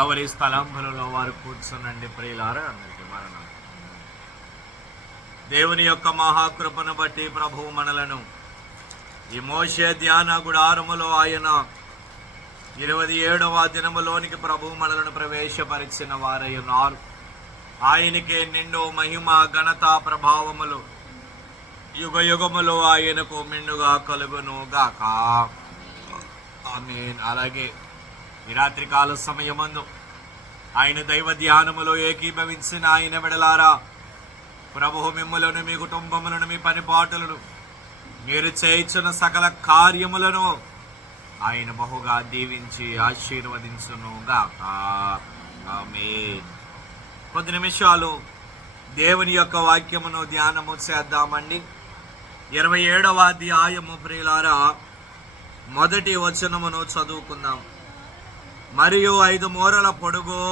ఎవరి స్థలంలో వారు కూర్చునండి. ప్రియులారా, అందరికీ మరణం. దేవుని యొక్క మహాకృపను బట్టి ప్రభువు మనలను ఈ మోషే ధ్యాన గుడారములో ఆయన 27వ దినములోనికి ప్రభువు మనలను ప్రవేశపరిచిన వారై ఉన్నారు. ఆయనకే నిండు మహిమ ఘనత ప్రభావములు యుగ యుగములు ఆయనకు మిండుగా కలుగును గాక. ఆమేన్. అలాగే ఈ రాత్రికాల సమయమందు ఆయన దైవ ధ్యానములో ఏకీభవించిన ఆయన విడలారా, ప్రభువు మిమ్ములను, మీ కుటుంబములను, మీ పనిపాటులను, మీరు చేయించిన సకల కార్యములను ఆయన బహుగా దీవించి ఆశీర్వదించును గాక. ఆమేన్. కొద్ది నిమిషాలు దేవుని యొక్క వాక్యమును ధ్యానము చేద్దామండి. 27వ అధ్యాయము ప్రియులారా, మొదటి వచనమును చదువుకుందాం. మరియు 5 మూరల పొడుగు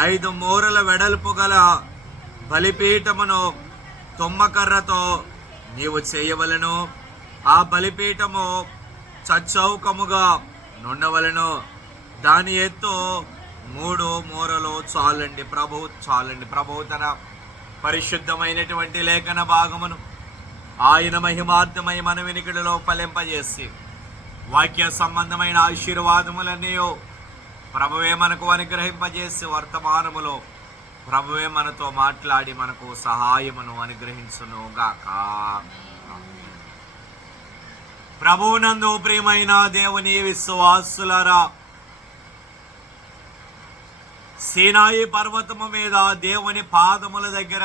5 మూరల వెడల్పు గల బలిపీఠమును తుమ్మకర్రతో నీవు చేయవలెను. ఆ బలిపీఠము చచ్చౌకముగా నుండవలెను. దాని ఎత్తు 3 మూరలు చాలండి. ప్రభువు తన పరిశుద్ధమైనటువంటి లేఖన భాగమును ఆయన మహిమార్థమై మన వినికిడిలో ఫలింపజేసి వాక్య సంబంధమైన ఆశీర్వాదములన్నీ ప్రభువే మనకు అనుగ్రహింపజేసి వర్తమానములో ప్రభువే మనతో మాట్లాడి మనకు సహాయమును అనుగ్రహించును గాక. ప్రభువునందు ప్రియమైన దేవుని విశ్వాసులారా, సీనాయి పర్వతము మీద దేవుని పాదముల దగ్గర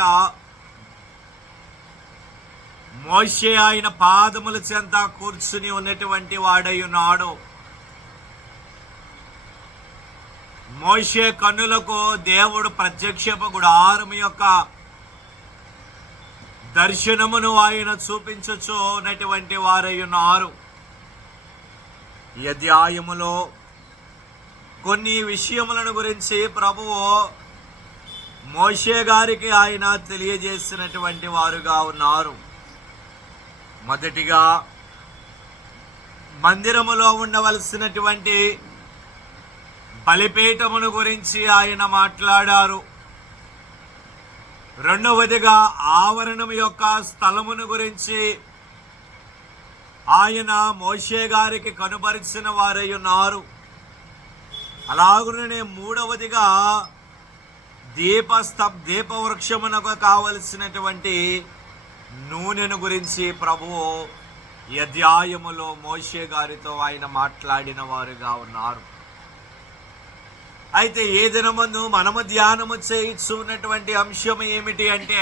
మోషే ఆయన పాదముల చెంత కూర్చుని ఉన్నటువంటి వాడై ఉన్నాడు. మోషే కన్నులకు దేవుడు ప్రత్యక్షపు గుడారము యొక్క దర్శనమును ఆయన చూపించచ్చు ఉన్నటువంటి వారై ఉన్నారు. ఈ అధ్యాయములో కొన్ని విషయములను గురించి ప్రభువు మోషే గారికి ఆయన తెలియజేసినటువంటి వారుగా ఉన్నారు. మొదటిగా మందిరములో ఉండవలసినటువంటి బలిపీఠమును గురించి ఆయన మాట్లాడారు. రెండవదిగా ఆవరణం యొక్క స్థలమును గురించి ఆయన మోషే గారికి కనుపరిచిన వారై ఉన్నారు. అలాగునే మూడవదిగా దీపవృక్షమునకు కావలసినటువంటి నూనెను గురించి ప్రభువు ఈ అధ్యాయములో మోషే గారితో ఆయన మాట్లాడిన వారుగా ఉన్నారు. అయితే ఏ దినమందు మనము ధ్యానము చేయించున్నటువంటి అంశం ఏమిటి అంటే,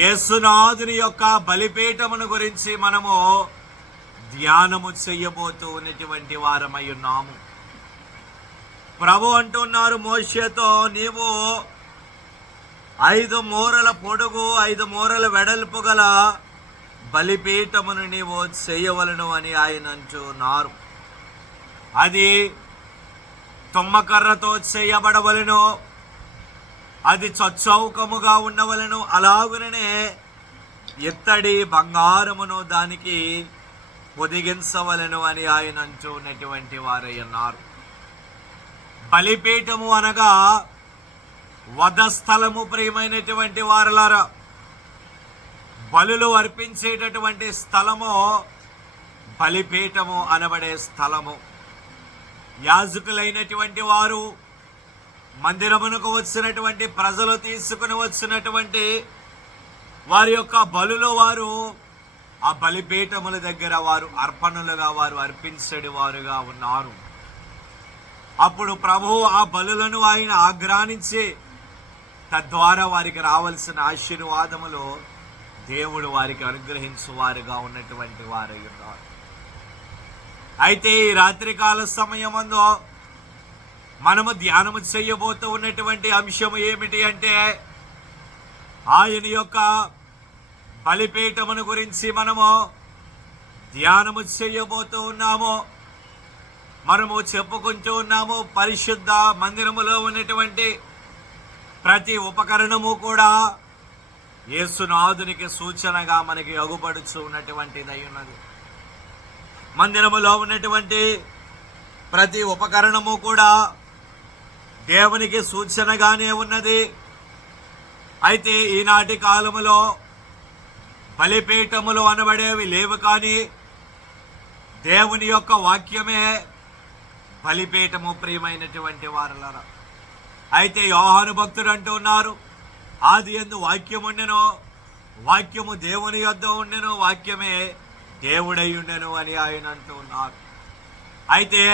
యేసునాథుని యొక్క బలిపీఠమును గురించి మనము ధ్యానము చేయబోతూ ఉన్నటువంటి వారమై ఉన్నాము. ప్రభు అంటున్నారు మోషేతో, నీవు 5 మూరల పొడుగు 5 మూరల వెడల్పు గల బలిపీఠమును నీవు చేయవలను అని ఆయన అంటున్నారు. అది తుమ్మకర్రతో చేయబడవలను, అది చచ్చౌకముగా ఉండవలను, అలాగునే ఇత్తడి బంగారమును దానికి పొదిగించవలను అని ఆయన అంటున్నటువంటి వారై ఉన్నారు. బలిపీఠము అనగా వధస్థలము. ప్రియమైనటువంటి వారలారా, బలులు అర్పించేటటువంటి స్థలము బలిపీఠము అనబడే స్థలము. యాజకులైనటువంటి వారు మందిరమునకు వచ్చినటువంటి ప్రజలు తీసుకుని వచ్చినటువంటి వారి యొక్క బలులో వారు ఆ బలిపీఠముల దగ్గర వారు అర్పణలుగా వారు అర్పించడి వారుగా ఉన్నారు. అప్పుడు ప్రభువు ఆ బలులను ఆయన ఆగ్రానించి తద్వారా వారికి రావాల్సిన ఆశీర్వాదములు దేవుడు వారికి అనుగ్రహించువారుగా ఉన్నటువంటి వారై ఉన్నారు. అయితే ఈ రాత్రికాల సమయమందు మనము ధ్యానము చేయబోతూ ఉన్నటువంటి అంశం ఏమిటి అంటే, ఆయన యొక్క బలిపీఠమును గురించి మనము ధ్యానము చేయబోతూ ఉన్నాము. మనము చెప్పుకుంటూ ఉన్నాము, పరిశుద్ధ మందిరములో ఉన్నటువంటి ప్రతి ఉపకరణము కూడా యేసునాథునికి సూచనగా మనకి అగుపడుచు ఉన్నటువంటిదై ఉన్నది. మందిరములో ఉన్నటువంటి ప్రతి ఉపకరణము కూడా దేవునికి సూచనగానే ఉన్నది. అయితే ఈనాటి కాలములో బలిపీఠములు అనబడేవి లేవు, కానీ దేవుని యొక్క వాక్యమే బలిపీఠము. ప్రియమైనటువంటి వారలారా, అయితే యోహాను భక్తుడు అంటున్నారు, ఆది యందు వాక్యం ఉండెను, వాక్యము దేవుని యొద్ద ఉండెను, వాక్యమే దేవుడై ఉండెను అని ఆయన అంటున్నారు. అయితే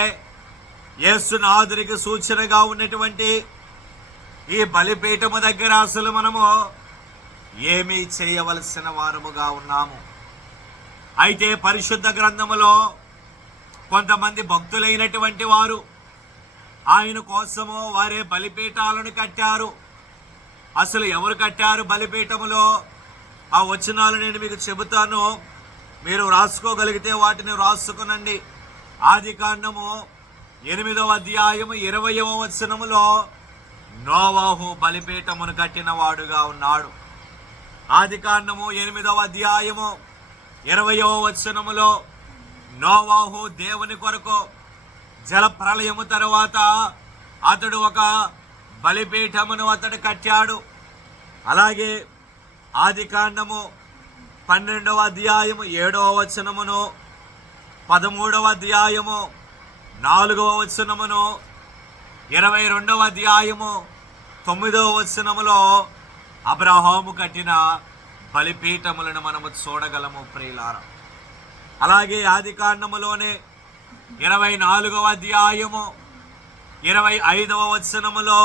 యేసునాథునికి సూచనగా ఉన్నటువంటి ఈ బలిపీఠము దగ్గర అసలు మనము ఏమీ చేయవలసిన వారముగా ఉన్నాము. అయితే పరిశుద్ధ గ్రంథములో కొంతమంది భక్తులైనటువంటి వారు ఆయన కోసము వారే బలిపీఠాలను కట్టారు. అసలు ఎవరు కట్టారు బలిపీఠములో? ఆ వచనాలు నేను మీకు చెబుతాను, మీరు రాసుకోగలిగితే వాటిని రాసుకునండి. ఆదికాండము 8వ అధ్యాయము 20వ వచనములో నోవాహు బలిపీఠమును కట్టిన వాడుగా ఉన్నాడు. ఆదికాండము 8వ అధ్యాయము 20వ వచనములో నోవాహు దేవుని కొరకు జల ప్రళయము తరువాత అతడు ఒక బలిపీఠమును అతడు కట్టాడు. అలాగే ఆదికాండము 12వ అధ్యాయము 7వ వచనమును, 13వ అధ్యాయము 4వ వచనమును, 22వ అధ్యాయము 9వ వచనములో అబ్రహాము కట్టిన బలిపీఠములను మనము చూడగలము ప్రియులారా. అలాగే ఆదికాండములోనే 24వ అధ్యాయము 25వ వచనములో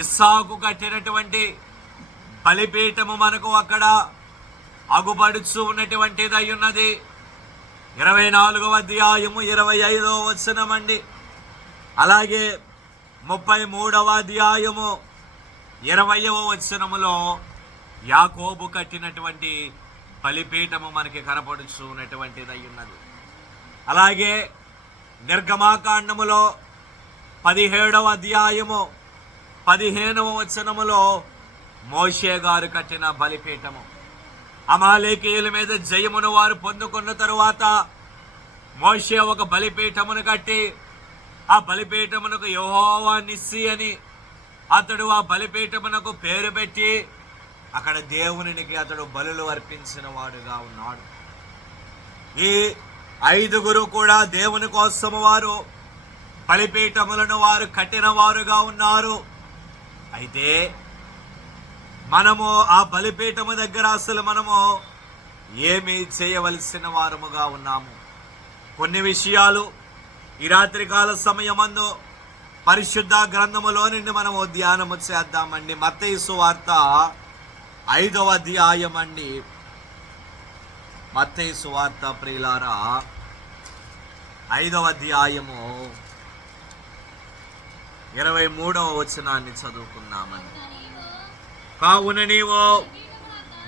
ఇస్సాకు కట్టినటువంటి బలిపీఠము మనకు అక్కడ అగుపడుచు ఉన్నటువంటిది అయ్యున్నది. 24వ అధ్యాయము 25వ వచనం అండి. అలాగే 33వ అధ్యాయము 20వ వచనములో యాకోబు కట్టినటువంటి బలిపీఠము మనకి కనపడుచు ఉన్నటువంటిది అయ్యున్నది. అలాగే నిర్గమాకాండములో 17వ అధ్యాయము 15వ వచనములో మోషే గారు కట్టిన బలిపీఠము. అమాలేకీయుల మీద జయమును వారు పొందుకున్న తరువాత మోషే ఒక బలిపీఠమును కట్టి ఆ బలిపీఠమునకు యెహోవా నిస్సి అని అతడు ఆ బలిపీఠమునకు పేరు పెట్టి అక్కడ దేవునికి అతడు బలులు అర్పించిన వాడుగా ఉన్నాడు. ఈ 5గురు కూడా దేవుని కోసము వారు బలిపీఠములను వారు కట్టిన వారుగా ఉన్నారు. అయితే మనము ఆ బలిపీఠము దగ్గర అసలు మనము ఏమీ చేయవలసిన వారముగా ఉన్నాము. కొన్ని విషయాలు ఈ రాత్రికాల సమయమందు పరిశుద్ధ గ్రంథములో నుండి మనము ధ్యానము చేద్దామండి. మత్తయి సువార్త 5వ అధ్యాయం అండి. మత్తయి సువార్త ప్రియులారా 5వ అధ్యాయము 23వ వచనాన్ని చదువుకుందామండి. కావున నీవు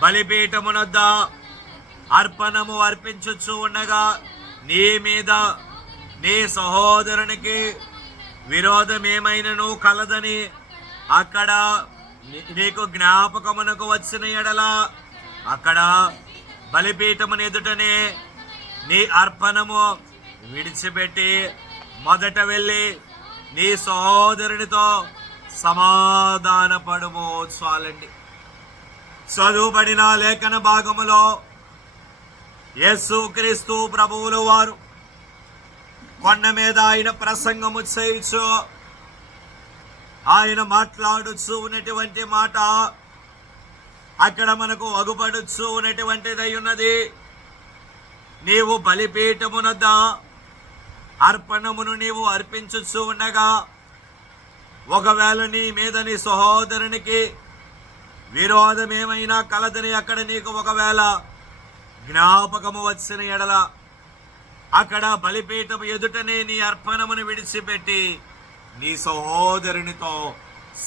బలిపీఠమునొద్ద అర్పణము అర్పించుచు ఉండగా నీ మీద నీ సహోదరునికి విరోధమేమైనను కలదని అక్కడ నీకు జ్ఞాపకమునకు వచ్చిన ఎడల అక్కడ బలిపీఠమును ఎదుటనే నీ అర్పణము విడిచిపెట్టి మొదట వెళ్ళి నీ సహోదరునితో సమాధానపడుము. చాలండి. చదువుబడిన లేఖన భాగములో యేసుక్రీస్తు ప్రభువులు వారు కొండ మీద ఆయన ప్రసంగము చేయుచు ఆయన మాట్లాడుచు ఉన్నటువంటి మాట అక్కడ మనకు అగుపడుచు ఉన్నటువంటిదై ఉన్నది. నీవు బలిపీఠమునొద్ద అర్పణమును నీవు అర్పించుచు ఉండగా ఒకవేళ నీ మీద నీ సహోదరునికి విరోధమేమైనా కలదని అక్కడ నీకు ఒకవేళ జ్ఞాపకము వచ్చిన ఎడల అక్కడ బలిపీఠము ఎదుటనే నీ అర్పణమును విడిచిపెట్టి నీ సహోదరునితో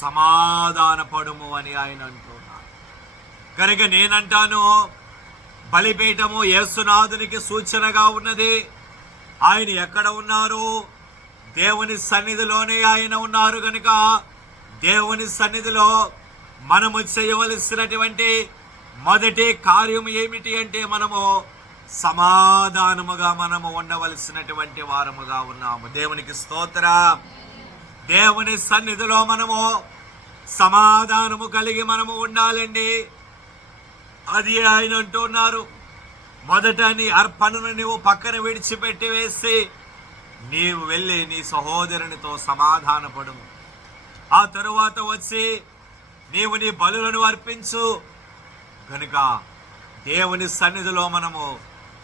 సమాధానపడుము అని ఆయన అంటున్నాడు. కనుక నేనంటాను, బలిపీఠము యేసునాథునికి సూచనగా ఉన్నది. ఆయన ఎక్కడ ఉన్నారు? దేవుని సన్నిధిలోనే ఆయన ఉన్నారు. కనుక దేవుని సన్నిధిలో మనము చేయవలసినటువంటి మొదటి కార్యం ఏమిటి అంటే మనము సమాధానముగా మనము ఉండవలసినటువంటి వారముగా ఉన్నాము. దేవునికి స్తోత్ర. దేవుని సన్నిధిలో మనము సమాధానము కలిగి మనము ఉండాలండి. అది ఆయన అంటున్నారు, మొదట నీ అర్పణను నీవు పక్కన విడిచిపెట్టి వేసి నీవు వెళ్ళి నీ సహోదరునితో సమాధానపడుము. ఆ తరువాత వచ్చి నీవు నీ బలులను అర్పించు. కనుక దేవుని సన్నిధిలో మనము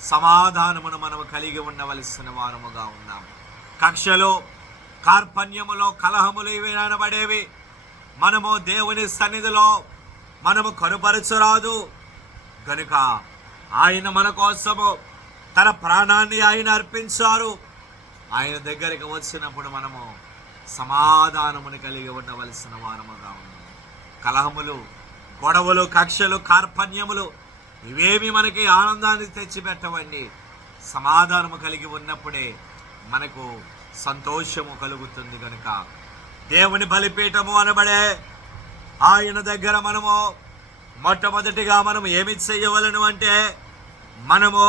సమాధానమును మనము కలిగి ఉండవలసిన వారముగా ఉన్నాము. కక్షలు, కార్పణ్యములో, కలహములు ఇవి అనబడేవి మనము దేవుని సన్నిధిలో మనము కనుపరచరాదు. కనుక ఆయన మన కోసము తన ప్రాణాన్ని ఆయన అర్పించారు. ఆయన దగ్గరికి వచ్చినప్పుడు మనము సమాధానమును కలిగి ఉండవలసిన వారముగా ఉన్నాము. కలహములు, గొడవలు, కక్షలు, కార్పణ్యములు ఇవేమి మనకి ఆనందాన్ని తెచ్చిపెట్టవండి. సమాధానము కలిగి ఉన్నప్పుడే మనకు సంతోషము కలుగుతుంది. కనుక దేవుని బలిపీఠము అనబడే ఆయన దగ్గర మనము మొట్టమొదటిగా మనం ఏమి చేయవలను అంటే మనము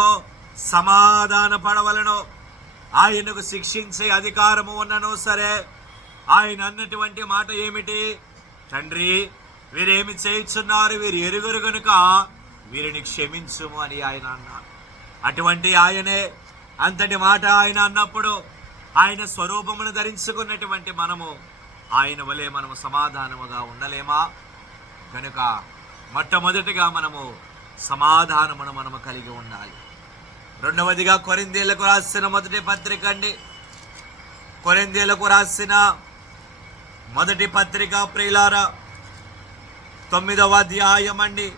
సమాధాన పడవలను. ఆయనకు శిక్షించే అధికారము ఉన్నను సరే ఆయన అన్నటువంటి మాట ఏమిటి? తండ్రి, వీరేమి చేయుచున్నారు, వీరు ఎరుగరు గనుక వీరిని క్షమించుము అని ఆయన అన్నారు. అటువంటి ఆయనే అంతటి మాట ఆయన అన్నప్పుడు ఆయన స్వరూపమును ధరించుకున్నటువంటి మనము ఆయన వలె మనము సమాధానముగా ఉండలేమా? కనుక మొట్టమొదటిగా మనము సమాధానమును మనము కలిగి ఉండాలి. రెండవదిగా కొరింథీయులకు రాసిన మొదటి పత్రిక అండి. కొరింథీయులకు రాసిన మొదటి పత్రిక ప్రియులారా 9వ అధ్యాయం అండి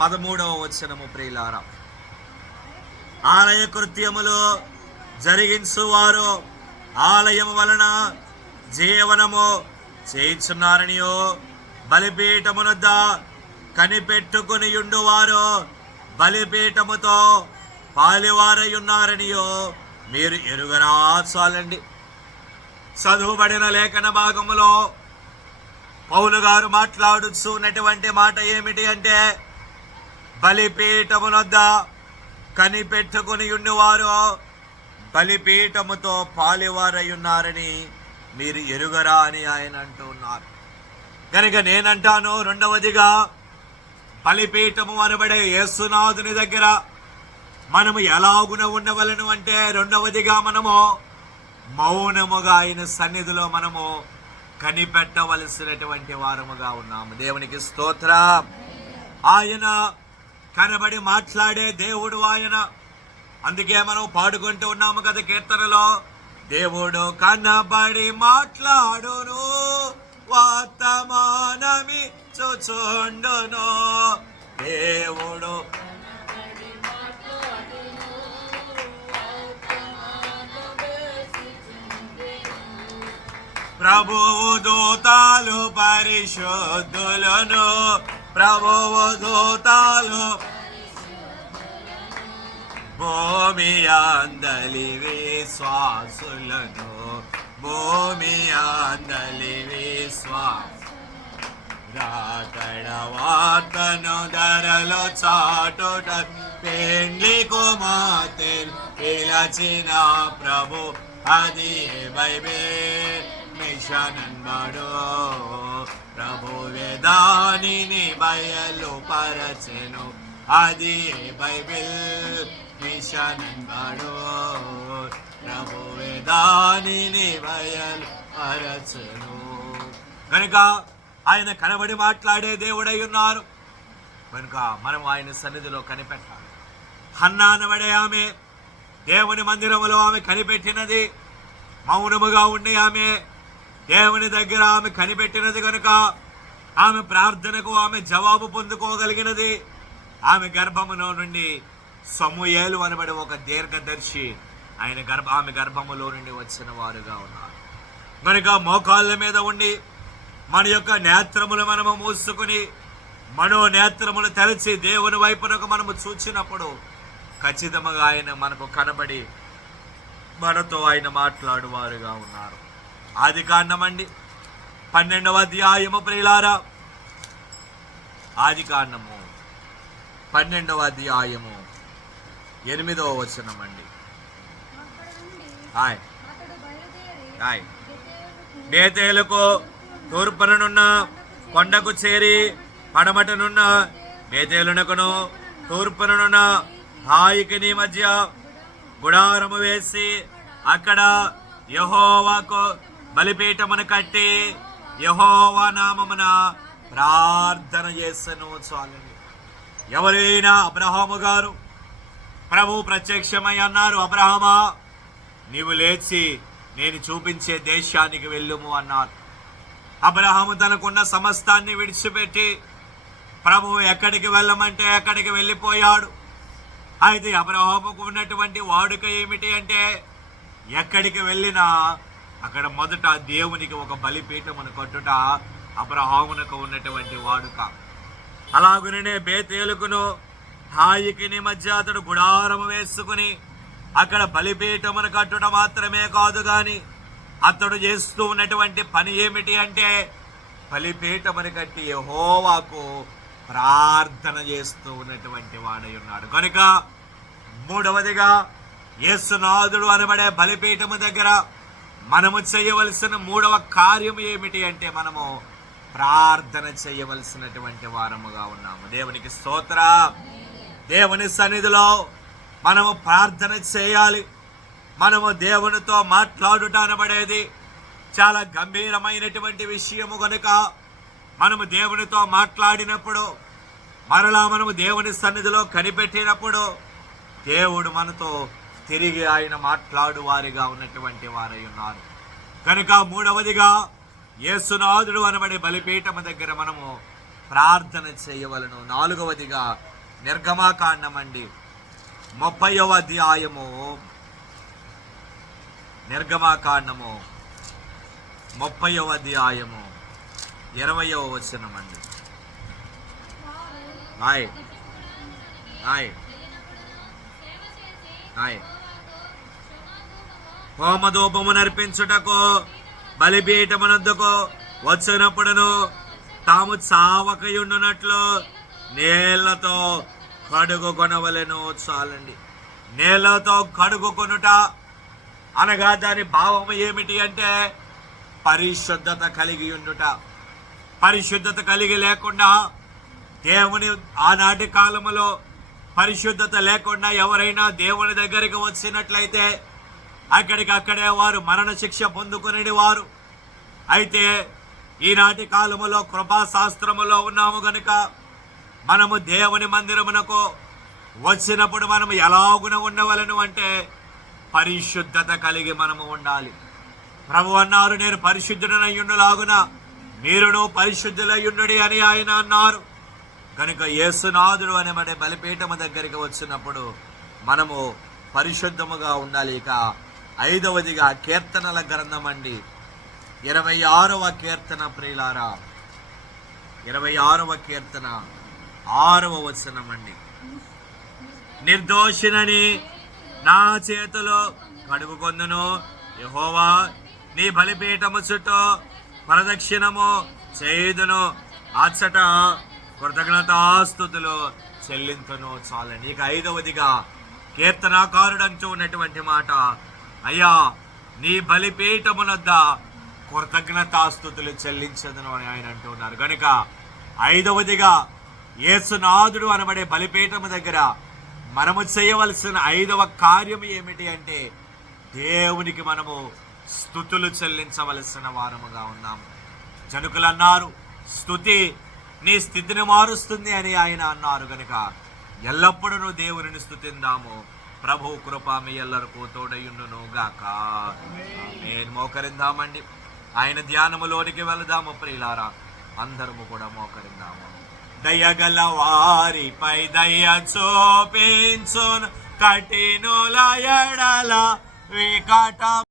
13వ వచనము. ప్రియులారా, ఆలయ కృత్యములు జరిగించువారు ఆలయము వలన జీవనము చేయుచున్నారనియో, బలిపీఠమునొద్ద కనిపెట్టుకుని ఉండువారు బలిపీఠముతో పాలివారయున్నారనియో మీరు ఎరుగరా. చాలండి. చదువుబడిన లేఖన భాగములో పౌలు గారు మాట్లాడుచున్నటువంటి మాట ఏమిటి అంటే, బలిపీఠమునొద్ద కనిపెట్టుకుని ఉండువారు బలిపీఠముతో పాలివారయున్నారని మీరు ఎరుగరా అని ఆయన అంటున్నారు. కనుక నేనంటాను, రెండవదిగా బలిపీఠము అనబడే యేసునాథుని దగ్గర మనము ఎలాగున ఉండవలను అంటే, రెండవదిగా మనము మౌనముగా ఆయన సన్నిధిలో మనము కనిపెట్టవలసినటువంటి వారముగా ఉన్నాము. దేవునికి స్తోత్రం. ఆయన కనబడి మాట్లాడే దేవుడు ఆయన. అందుకే మనం పాడుకుంటూ ఉన్నాము కదా కీర్తనలో, దేవుడు కనబడి మాట్లాడును వర్తమానమి చూచుండును. దేవుడు ప్రభువు దూతాలు పరిశుద్ధులను, ప్రభువు దూతాలు భూమి అందలి విశ్వాసులను, భూమి అందలి విశ్వాస రాకడ వార్తను ధరలో చాటుట పెండ్లి కుమార్తెను పిలచిన ప్రభు అది బైబిల్ మిషన్ అన్నాడు. ప్రభువే దానిని బయలుపరచెను, అది బైబిల్ మిషన్ అన్నాడు. ప్రభువే దానిని బయలుపరచెను. కనుక ఆయన కనబడి మాట్లాడే దేవుడై ఉన్నారు. కనుక మనం ఆయన సన్నిధిలో కనిపెట్టాలి. హన్నా అనబడే ఆమె దేవుని మందిరములో ఆమె కనిపెట్టినది, మౌనముగా ఉండి ఆమె దేవుని దగ్గర ఆమె కనిపెట్టినది. కనుక ఆమె ప్రార్థనకు ఆమె జవాబు పొందుకోగలిగినది. ఆమె గర్భములో నుండి సమూయేలు అనబడి ఒక దీర్ఘదర్శి ఆమె గర్భములో నుండి వచ్చిన వారుగా ఉన్నారు. కనుక మోకాళ్ళ మీద ఉండి మన యొక్క నేత్రములు మనము మూసుకుని మనోనేత్రములు తెరచి దేవుని వైపునకు మనము చూచినప్పుడు ఖచ్చితంగా ఆయన మనకు కనబడి మనతో ఆయన మాట్లాడువారుగా ఉన్నారు. ఆదికాండమండి 12వ అధ్యాయము ప్రియులారా, ఆదికాండము 12వ అధ్యాయము 8వ వచనం అండి. Hi hi. బేతేలుకు తూర్పుననున్న కొండకు చేరి పడమటనున్న బేతేలునకును తూర్పుననున్న హాయికిని మధ్య గుడారము వేసి అక్కడ యెహోవాకు బలిపీఠమును కట్టి యెహోవా నామమున ప్రార్థన చేసెను. చాలండి. ఎవరైనా అబ్రహాము గారు ప్రభు ప్రత్యక్షమై అన్నారు, అబ్రహామా నీవు లేచి నేను చూపించే దేశానికి వెళ్ళుము అన్నారు. అబ్రహాము తనకున్న సమస్తాన్ని విడిచిపెట్టి ప్రభు ఎక్కడికి వెళ్ళమంటే అక్కడికి వెళ్ళిపోయాడు. అయితే అబ్రహాముకు ఉన్నటువంటి వాడుక ఏమిటి అంటే ఎక్కడికి వెళ్ళినా అక్కడ మొదట దేవునికి ఒక బలిపీఠమును కట్టుట అబ్రహామునకు ఉన్నటువంటి వాడుక. అలాగునే బేతేలుకును హాయికిని మధ్య అతడు గుడారము వేసుకుని అక్కడ బలిపీఠమును కట్టుట మాత్రమే కాదు కానీ అతడు చేస్తూ ఉన్నటువంటి పని ఏమిటి అంటే బలిపీఠమును కట్టి యెహోవాకు ప్రార్థన చేస్తూ ఉన్నటువంటి వాడై ఉన్నాడు. కనుక 3వదిగా యేసునాథుడు అనబడే బలిపీఠము దగ్గర మనము చేయవలసిన 3వ కార్యం ఏమిటి అంటే మనము ప్రార్థన చేయవలసినటువంటి వారముగా ఉన్నాము. దేవునికి స్తోత్రం. దేవుని సన్నిధిలో మనము ప్రార్థన చేయాలి. మనము దేవునితో మాట్లాడుట అనబడేది చాలా గంభీరమైనటువంటి విషయము. కనుక మనము దేవునితో మాట్లాడినప్పుడు మరలా మనము దేవుని సన్నిధిలో కనిపెట్టినప్పుడు దేవుడు మనతో తిరిగి ఆయన మాట్లాడు వారిగా ఉన్నటువంటి వారై ఉన్నారు. కనుక 3వదిగా యేసునాథుడు అనబడే బలిపీఠము దగ్గర మనము ప్రార్థన చేయవలను. 4వదిగా నిర్గమాకాండం అండి 30వ అధ్యాయము. నిర్గమాకాండము 30వ అధ్యాయము 20వ వచనం అండి. Hi hi hi. హోమధూపము నర్పించుటకు బలిపీఠమునొద్దకు వచ్చినప్పుడును తాము చావకయుండునట్లు నీళ్లతో కడుగుకొనవలెను. చాలండి. నీళ్లతో కడుగుకొనుట అనగా దాని భావము ఏమిటి అంటే పరిశుద్ధత కలిగి ఉండుట. పరిశుద్ధత కలిగి లేకుండా దేవుని ఆనాటి కాలములో పరిశుద్ధత లేకుండా ఎవరైనా దేవుని దగ్గరికి వచ్చినట్లయితే అక్కడికక్కడే వారు మరణశిక్ష పొందుకునేది వారు. అయితే ఈనాటి కాలములో కృపాశాస్త్రములో ఉన్నాము కనుక మనము దేవుని మందిరమునకు వచ్చినప్పుడు మనము ఎలాగున ఉండవలను అంటే పరిశుద్ధత కలిగి మనము ఉండాలి. ప్రభు అన్నారు, నేను పరిశుద్ధుడనయ్యుండులాగున మీరును పరిశుద్ధులయ్యుండుడి అని ఆయన అన్నారు. కనుక యేసునాథుడు అనే బలిపీఠము దగ్గరికి వచ్చినప్పుడు మనము పరిశుద్ధముగా ఉండాలి. ఇక 5వదిగా కీర్తనల గ్రంథం అండి 26వ కీర్తన. ప్రియులారా 26వ కీర్తన 6వ వచనం అండి. నిర్దోషినని నా చేతులు కడుగుకొందును, యెహోవా నీ బలిపీఠము చుట్టూ ప్రదక్షిణము చేయుదును, అచ్చట కృతజ్ఞతాస్తుతులు చెల్లింతును. చాలండి. ఇక 5వదిగా కీర్తనాకారుడు అంటూ ఉన్నటువంటి మాట, అయ్యా నీ బలిపీఠమునొద్ద కృతజ్ఞతాస్తుతులు చెల్లించదును అని ఆయన అంటున్నారు. కనుక 5వదిగా యేసునాథుడు అనబడే బలిపీఠము దగ్గర మనము చేయవలసిన 5వ కార్యం ఏమిటి అంటే దేవునికి మనము స్తుతులు చెల్లించవలసిన వారముగా ఉన్నాము. జనుకులు అన్నారు, స్తుతి నీ స్థితిని మారుస్తుంది అని ఆయన అన్నారు. కనుక ఎల్లప్పుడూ దేవుని స్తుతిందాము. ప్రభు కృప మీ ఎల్లరికూ తోడయుండును గాక. నేను మోకరిందామండి. ఆయన ధ్యానములోనికి వెళదాము. ప్రియులారా అందరము కూడా మోకరిందాము. దయగల వారిపై దయ చూపించును, కఠినుల ఎడల వికట